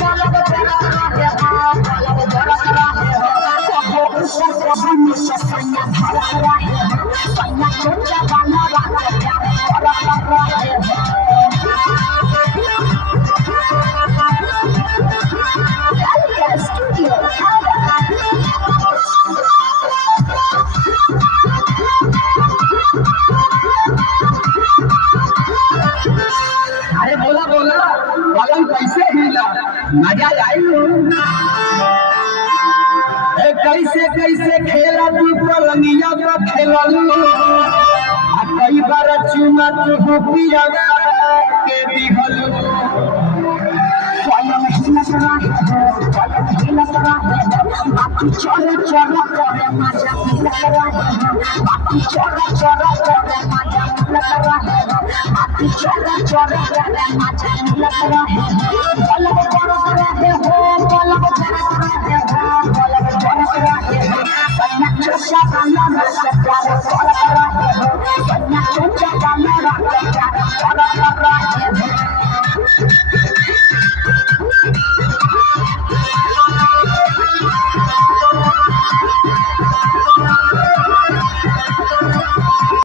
पलक झरक रहे हो, पलक झरक रहे हो। कबो ऊपर कबो नीचे सैया धड़क रहे हो, सैया चोचा वाला रात प्यार करक रहे हो। स्टूडियो अरे बोला बोला, पलंग कैसे हिला, मजा आई हो। कैसे कैसे खेला तू पलंगिया पर खेललू, कई बार चुमा तू पिया के दिहलू। पलक हिलक रहे हो, पलक हिलक रहे हो। बाकी चोरा चोरा करे मजा हिलक रहे हो, बाकी चोरा चोरा करे मजा हिलक रहे हो, बाकी चोरा चोरा करे मजा हिलक रहे हो। पलक झरक रहे हो, पलक झरक रहे हो, पलक झरक रहे हो। सैया चोचा वाला रात प्यार करक रहे हो, सैया चोचा वाला